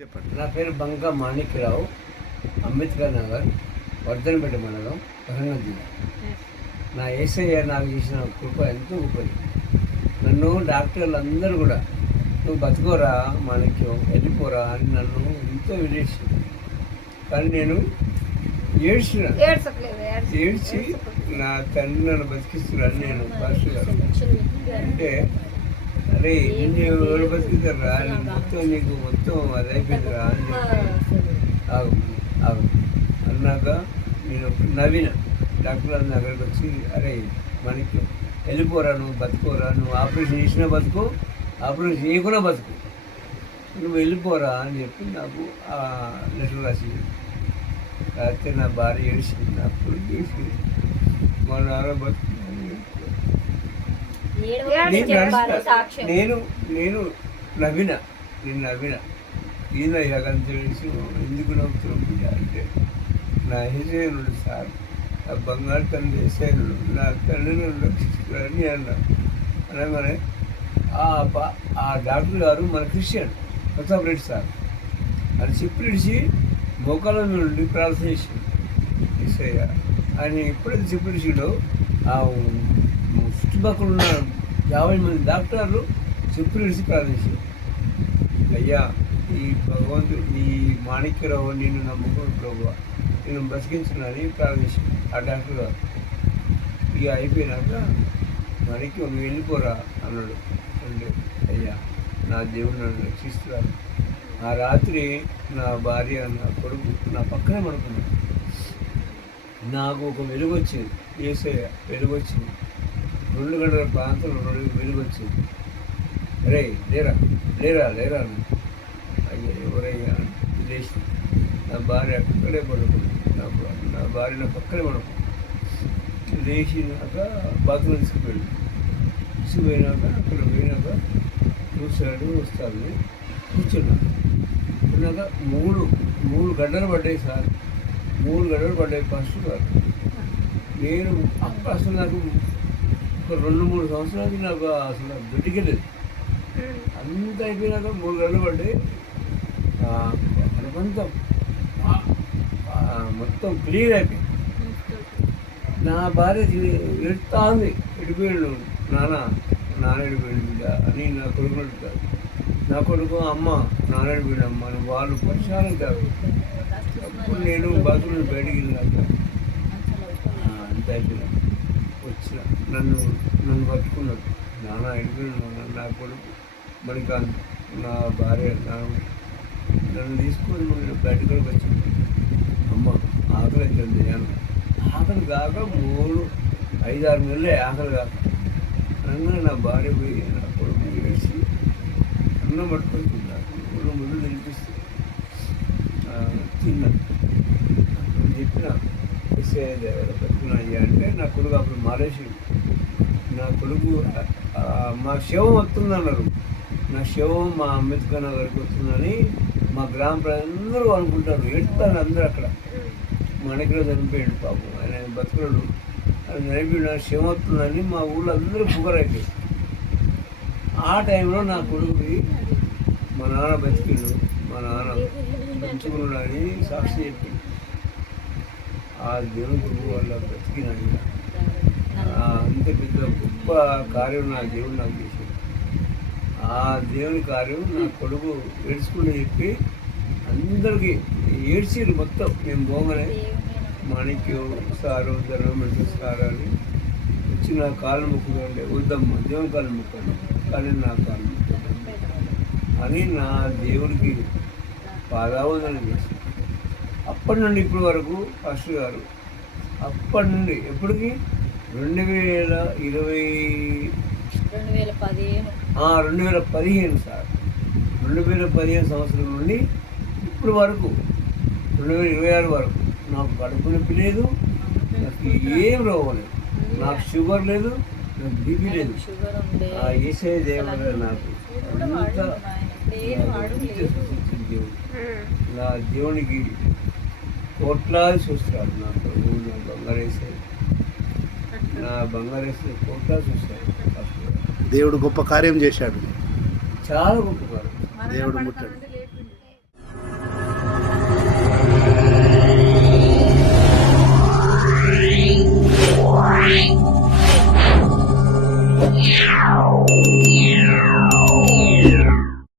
చెప్పండి. నా పేరు బంకా మాణిక్యరావు, అంబేద్కర్ నగర్, వర్ధనపేట మండలం, వరంగల్ జిల్లా. నా ఏసయ్య నాకు చేసిన కృప ఎంతో గొప్పది. నన్ను డాక్టర్లు అందరూ కూడా నువ్వు బతుకోరా మాణిక్యం, వెళ్ళిపోరా అని నన్ను ఎంతో విడేసింది. కానీ నేను ఏడ్చి నా తండ్రి నన్ను బతికిస్తున్నాను. నేను పాస్టర్ గారు అంటే అరే నిన్ను ఎవరు బతుకుతారా, మొత్తం నీకు మొత్తం అది అయిపోయిందిరా అని అన్నాక నేను నవ్విన. డాక్టర్ నా దగ్గరికి వచ్చి అరే మనకి వెళ్ళిపోరా, నువ్వు బతుకోరా, నువ్వు ఆపరేషన్ చేసినా బతుకు, ఆపరేషన్ చేయకుండా బతుకు, నువ్వు వెళ్ళిపోరా అని చెప్పి నాకు ఆ లెటర్ రాసింది. రాత్రి నా భార్య ఏడిసింది, నా కొడుకు ఏడిసింది, మా నాన్న బతుకు. నేను నవ్విన ఈయన యగం తెలిసి ఎందుకు నవ్వుతున్నాం అంటే నా ఏసైనుడు సార్, నా బంగారు తండ్రి ఏసైనుడు, నా తండ్రిని రక్షించుకోవాలని అన్నా. అనగానే ఆ డాక్టర్ గారు మన క్రిస్టియన్ ప్రతాప్ రెడ్డి సార్ అని చెప్పిడిచి మోకాల నుండి ప్రార్థన చేసింది. ఏసయ్య ఆయన ఎప్పుడైతే చెప్పిడిచిండో ఆ చుట్టుపక్కల ఉన్న 50 మంది డాక్టర్లు చెప్పిడిచి ప్రార్థించారు. అయ్యా ఈ భగవంతుడు ఈ మాణిక్యరావు నేను నమ్ముకుని ప్రభువా నేను బ్రతికించున్నానని ప్రార్థించాను ఆ డాక్టర్ గారు. ఇక అయిపోయినాక మాణిక్యం నువ్వు వెళ్ళిపోరా అన్నాడు. అంటే అయ్యా నా దేవుడు నన్ను రక్షిస్తున్నాడు. ఆ రాత్రి నా భార్య నా కొడుకు నా పక్కనే పడుకున్నాడు. నాకు ఒక వెలుగు వచ్చింది, ఏసయ్య వెలుగు వచ్చింది. 2 గంటల ప్రాంతంలో వెలుగు వచ్చింది. రే లేరా లేరా లేరా అయ్యా ఎవరయ్యా లేచి నా భార్య అక్కడే పడుకుంది. నా భార్య నా పక్కనే పడుకుంది. లేచినాక బాత్రూమ్ తీసుకుపోయినాక అక్కడ పోయినాక చూశాడు, వస్తాను కూర్చున్నాను. కూర్చున్నాక మూడు గంటలు పడ్డాయి సార్, 3 గంటలు పడ్డాయి ఫస్ట్ గారు. నేను అప్పుడు అసలు నాకు ఒక 2-3 సంవత్సరాలకి నాకు అసలు దొరికెళ్ళలేదు. అంత అయిపోయినాక 3 గంటలు పడ్డాయి. ప్రపంచం మొత్తం క్లియర్ అయిపోయింది. నా భార్య ఎడుతా ఉంది, ఎడిపోయాడు నాన్న ఎడిపోయాడు అని నా కొడుకు అడుగుతారు. నా కొడుకు అమ్మ నాన్న ఎడిపోయాడు అమ్మ అని వాళ్ళు పరిశానం కాదు. అప్పుడు నేను బాత్రూమ్ బయటికి వెళ్ళినాక అంత అయిపోయినా వచ్చిన నన్ను పట్టుకున్నాడు. నాన్న ఎడిపోయాడు నా కొడుకు మణికాంత్, నా భార్య నన్ను తీసుకొని బయటకు వచ్చింది. అమ్మ ఆకలి అవుతుంది అన్న. ఆకలి కాక 5-6 నెలలే ఆకలి కాక అనగానే నా భార్య పోయి నా కొడుకు వేసి అన్నం పట్టుకొని తిన్నాను. ముందు తినిపిస్తే తిన్నాను. చెప్పిన ఎస్ఐ దగ్గర బతుకున్నా అయ్యా అంటే నా కొడుకు అప్పుడు మారేసి నా కొడుకు మా శవం వస్తుందన్నారు. నా శవం మా అంబేద్కర్ నగర్కి వస్తుందని మా గ్రామ ప్రజలందరూ అనుకుంటారు, ఎడుతారు అందరూ. అక్కడ మాణిక్యరావు చనిపోయాడు పాపం, ఆయన బతుకుడు అది చనిపోయాడు, నా శవం వస్తుందని మా ఊళ్ళో అందరూ పుగరైపోయారు. ఆ టైంలో నా కొడుకుకి మా నాన్న బతికిండు, మా నాన్న బతుకున్నాడు అని సాక్షి చెప్పింది. ఆ దేవుని కొడుకు వల్ల బతికినాడు. అంత పెద్ద గొప్ప కార్యం నా దేవుడు నాకు చేశాడు. ఆ దేవుని కార్యం నా కొడుకు ఏడ్చుకుని చెప్పి అందరికీ ఏడ్చిరు మొత్తం. మేము పోగానే మాణిక్యం సారు ధర్మమెంట్ సార్ అని వచ్చి నా కాళ్ళు మొక్కుతుంటే వద్దమ్మా దేవుని కాళ్ళు మొక్కండి, కానీ నా కాళ్ళు మొక్కండి అని నా దేవుడికి పాదావదన చేసి అప్పటి నుండి ఇప్పటి వరకు ఫస్ట్ గారు అప్పటి నుండి ఎప్పటికీ 2015 సార్, 2015 సంవత్సరం నుండి ఇప్పుడు వరకు 2026 వరకు నాకు కడుపు నొప్పి లేదు, నాకు ఏం రోగం లేదు, నాకు షుగర్ లేదు, నాకు బీపీ లేదు. ఏసే దేవుడు నాకు అంతా నా దేవునికి కోట్లాది చూస్తాడు. నా బంగారేసే నా బంగారేసే కోట్లాది చూస్తాడు. దేవుడు గొప్ప కార్యం చేశాడు, చాలా గొప్ప కార్యం దేవుడు ముట్టాడు.